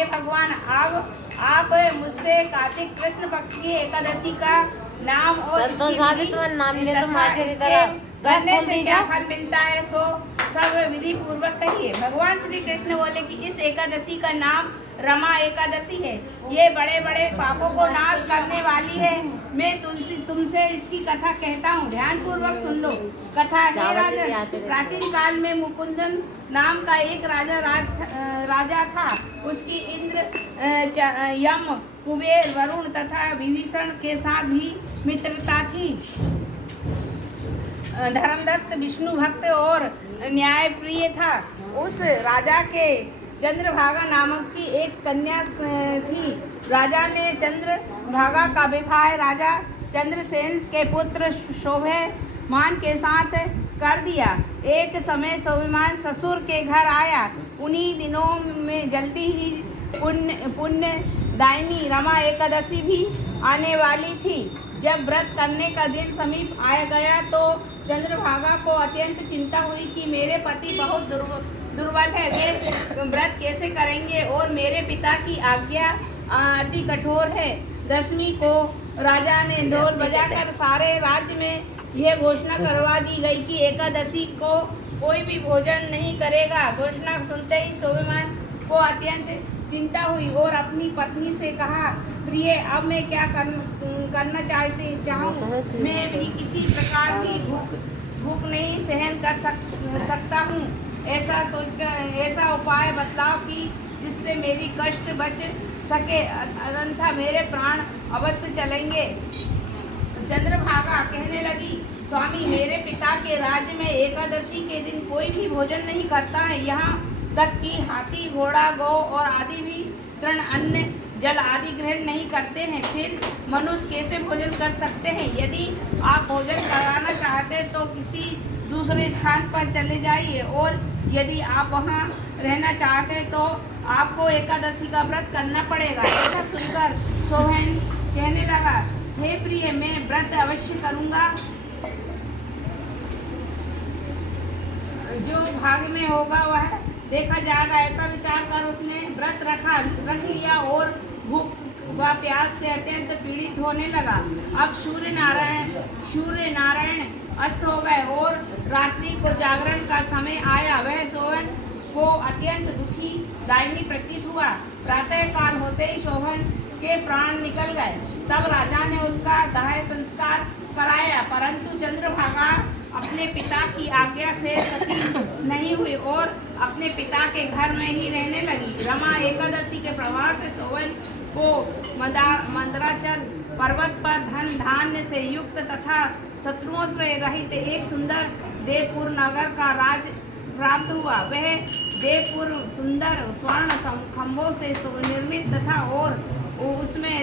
हे भगवान, अब आप मुझसे कार्तिक कृष्ण पक्ष की एकादशी का नाम और संतोष भाभी तुम्हारा नाम ले तो माथे की तरह करने से क्या फल मिलता है सो सब विधि पूर्वक कहिए। भगवान श्री कृष्ण बोले कि इस एकादशी का नाम रमा एकादशी है। ये बड़े बड़े पापों को नाश करने वाली है। मैं तुमसे इसकी कथा कहता हूँ, ध्यान पूर्वक सुन लो। कथा है राजन, प्राचीन काल में मुकुंदन नाम का एक राजा था। उसकी इंद्र, यम, कुबेर, वरुण तथा विभीषण के साथ भी मित्रता थी। धर्मदत्त विष्णु भक्त और न्याय प्रिय था। उस राजा के चंद्रभागा नामक की एक कन्या थी। राजा ने चंद्रभागा का विवाह राजा चंद्रसेन के पुत्र शोभमान के साथ कर दिया। एक समय शोभमान ससुर के घर आया। उन्हीं दिनों में जल्दी ही पुण्य दायिनी रमा एकादशी भी आने वाली थी। जब व्रत करने का दिन समीप आ गया तो चंद्रभागा को अत्यंत चिंता हुई कि मेरे पति बहुत दुर्बल है, वे व्रत कैसे करेंगे और मेरे पिता की आज्ञा अति कठोर है। दशमी को राजा ने ढोल बजाकर सारे राज्य में यह घोषणा करवा दी गई कि एकादशी को कोई भी भोजन नहीं करेगा। घोषणा सुनते ही शोभमान को अत्यंत चिंता हुई और अपनी पत्नी से कहा, प्रिय, अब मैं क्या करना चाहूँ। मैं भी किसी प्रकार की भूख नहीं सहन कर सकता हूँ। ऐसा सोचकर ऐसा उपाय बतलाओ कि जिससे मेरी कष्ट बच सके, अन्यथा मेरे प्राण अवश्य चलेंगे। चंद्रभागा कहने लगी, स्वामी, मेरे पिता के राज्य में एकादशी के दिन कोई भी भोजन नहीं करता है। यहाँ तक कि हाथी, घोड़ा, गौ और आदि भी तृण, अन्न, जल आदि ग्रहण नहीं करते हैं। फिर मनुष्य कैसे भोजन कर सकते हैं? यदि आप भोजन कराना चाहते तो किसी दूसरे स्थान पर चले जाइए, और यदि आप वहाँ रहना चाहते तो आपको एकादशी का व्रत करना पड़ेगा। ऐसा सुनकर शोभन कहने लगा, हे प्रिय, मैं व्रत अवश्य करूँगा। जो भाग में होगा वह देखा जाएगा। ऐसा विचार कर उसने व्रत रख लिया और भूख व प्यास से अत्यंत पीड़ित होने लगा। अब सूर्य नारायण अस्त हो गए और रात्रि को जागरण का समय आया। वह शोभन को अत्यंत दुखी दायिनी प्रतीत हुआ। प्रातः काल होते ही शोभन के प्राण निकल गए। तब राजा ने उसका दाह संस्कार कराया, परंतु चंद्रभागा अपने पिता की आज्ञा से सती नहीं हुई और अपने पिता के घर में ही रहने लगी। रमा एकादशी के प्रभाव से शोभन को मंदराचल पर्वत पर धन धान्य से युक्त तथा शत्रुओं से रहित एक सुंदर देवपुर नगर का राज प्राप्त हुआ। वह देवपुर सुंदर स्वर्ण खंभों से निर्मित तथा और उसमें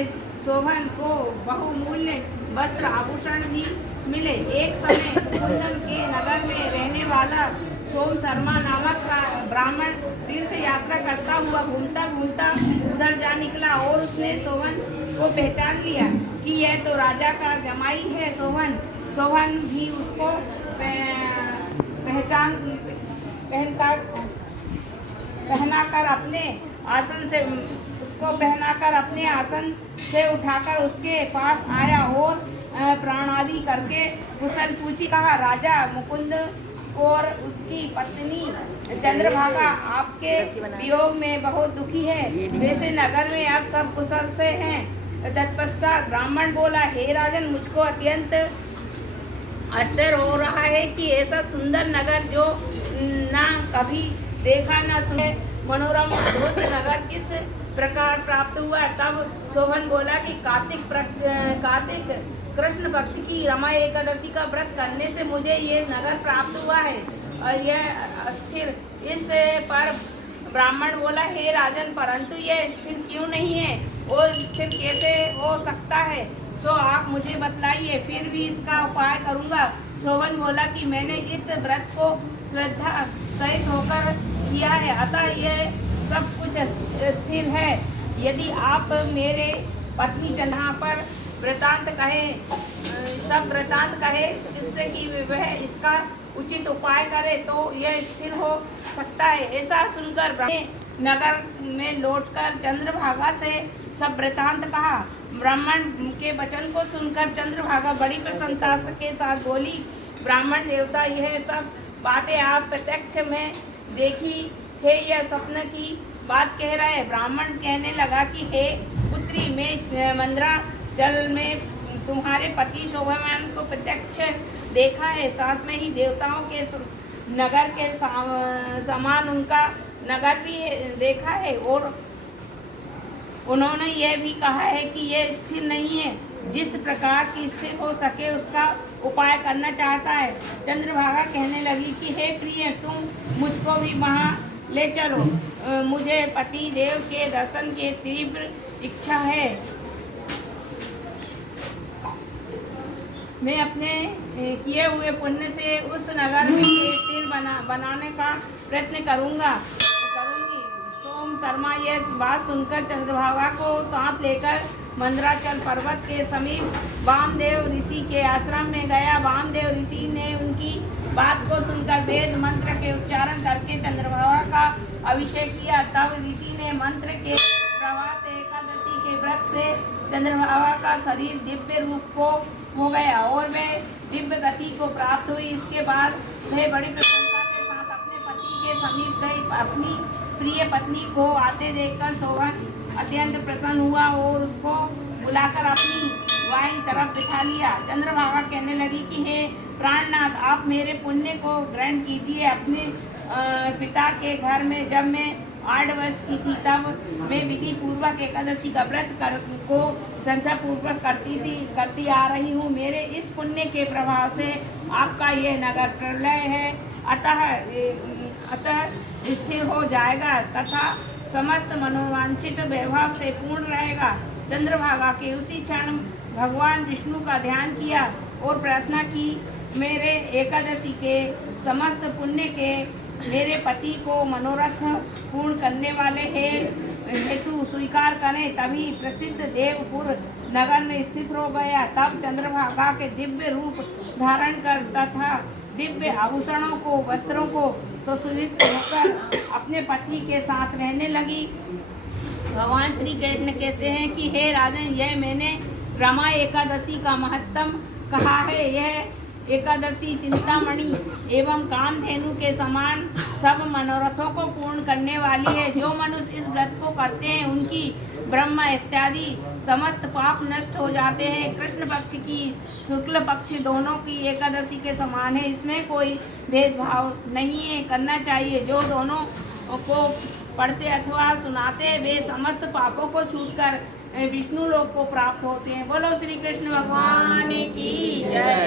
शोभन को बहुमूल्य वस्त्र आभूषण भी मिले। एक समय कुंदन के नगर में रहने वाला सोम शर्मा नामक का ब्राह्मण तीर्थ यात्रा करता हुआ घूमता घूमता उधर जा निकला और उसने शोभन को पहचान लिया कि यह तो राजा का जमाई है। शोभन भी उसको पहनाकर अपने आसन से उठाकर उसके पास आया और प्रणादि करके कुशल पूछी। कहा, राजा मुकुंद और उसकी पत्नी चंद्रभागा आपके वियोग में बहुत दुखी है। वैसे नगर में अब सब कुशल से हैं। तत्पश्चात ब्राह्मण बोला, हे राजन, मुझको अत्यंत आश्चर्य हो रहा है कि ऐसा सुंदर नगर जो ना कभी देखा ना सुने, मनोरम अद्भुत नगर किस प्रकार प्राप्त हुआ। तब शोभन बोला कि कार्तिक कृष्ण पक्ष की रमा एकादशी का व्रत करने से मुझे ये नगर प्राप्त हुआ है और यह स्थिर। इस पर ब्राह्मण बोला, हे राजन, परंतु यह स्थिर क्यों नहीं है और स्थिर कैसे हो सकता है? सो आप मुझे बतलाइए, फिर भी इसका उपाय करूँगा। शोभन बोला कि मैंने इस व्रत को श्रद्धा सहित होकर किया है, अतः यह सब कुछ स्थिर है। यदि आप मेरे पत्नी चंद्रमा पर वृतांत कहे जिससे कि वह इसका उचित उपाय करे तो यह स्थिर हो सकता है। ऐसा सुनकर नगर में लौटकर चंद्रभागा से सब वृतांत कहा। ब्राह्मण के वचन को सुनकर चंद्रभागा बड़ी प्रसन्नता के साथ बोली, ब्राह्मण देवता, यह सब बातें आप प्रत्यक्ष में देखी है या स्वप्न की बात कह रहे हैं? ब्राह्मण कहने लगा कि हे पुत्री, मैं मंदराचल में तुम्हारे पति शोभामान को प्रत्यक्ष देखा है, साथ में ही देवताओं के नगर के समान उनका नगर भी देखा है, और उन्होंने यह भी कहा है कि यह स्थिर नहीं है, जिस प्रकार की स्थिर हो सके उसका उपाय करना चाहता है। चंद्रभागा कहने लगी कि हे प्रिय, तुम मुझको भी वहाँ ले चलो, मुझे पति देव के दर्शन की तीव्र इच्छा है। मैं अपने किए हुए पुण्य से उस नगर में स्थिर बनाने का प्रयत्न करूँगी। सोम शर्मा यह बात सुनकर चंद्रभागा को साथ लेकर मंदराचल पर्वत के समीप वामदेव ऋषि के आश्रम में गया। वामदेव ऋषि ने उनकी बात को सुनकर वेद मंत्र के उच्चारण करके चंद्रभागा का अभिषेक किया। तब ऋषि ने मंत्र के प्रभाव से एकादशी के व्रत से चंद्रभागा का शरीर दिव्य रूप को हो गया और वे दिव्य गति को प्राप्त हुई। इसके बाद वे बड़ी प्रसन्नता के साथ अपने पति के समीप गई। अपनी प्रिय पत्नी को आते देखकर शोभन अत्यंत प्रसन्न हुआ और उसको बुलाकर अपनी वाहिनी तरफ बिठा लिया। चंद्रभागा कहने लगी कि हे प्राणनाथ, आप मेरे पुण्य को ग्रहण कीजिए। अपने पिता के घर में जब मैं 8 वर्ष की थी, तब मैं विधि पूर्वक एकादशी का व्रत को श्रद्धा पूर्वक करती आ रही हूँ। मेरे इस पुण्य के प्रभाव से आपका यह नगर प्रलय है अतः स्थिर हो जाएगा तथा समस्त मनोवांछित वैभव से पूर्ण रहेगा। चंद्रभागा के उसी क्षण भगवान विष्णु का ध्यान किया और प्रार्थना की, मेरे एकादशी के समस्त पुण्य के मेरे पति को मनोरथ पूर्ण करने वाले हेतु स्वीकार करें। तभी प्रसिद्ध देवपुर नगर में स्थित हो गया। तब चंद्रभागा के दिव्य रूप धारण कर तथा दिव्य आभूषणों को वस्त्रों को सुशोभित होकर अपने पति के साथ रहने लगी। भगवान श्री कृष्ण कहते हैं कि हे राजन, यह मैंने रमा एकादशी का महत्तम कहा है। यह एकादशी चिंतामणि एवं कामधेनु के समान सब मनोरथों को पूर्ण करने वाली है। जो मनुष्य इस व्रत को करते हैं उनकी ब्रह्म इत्यादि समस्त पाप नष्ट हो जाते हैं। कृष्ण पक्ष की शुक्ल पक्ष दोनों की एकादशी के समान है। इसमें कोई भेदभाव नहीं है, करना चाहिए। जो दोनों को पढ़ते अथवा सुनाते वे समस्त पापों को छूटकर विष्णु लोक को प्राप्त होते हैं। बोलो श्री कृष्ण भगवान की जय।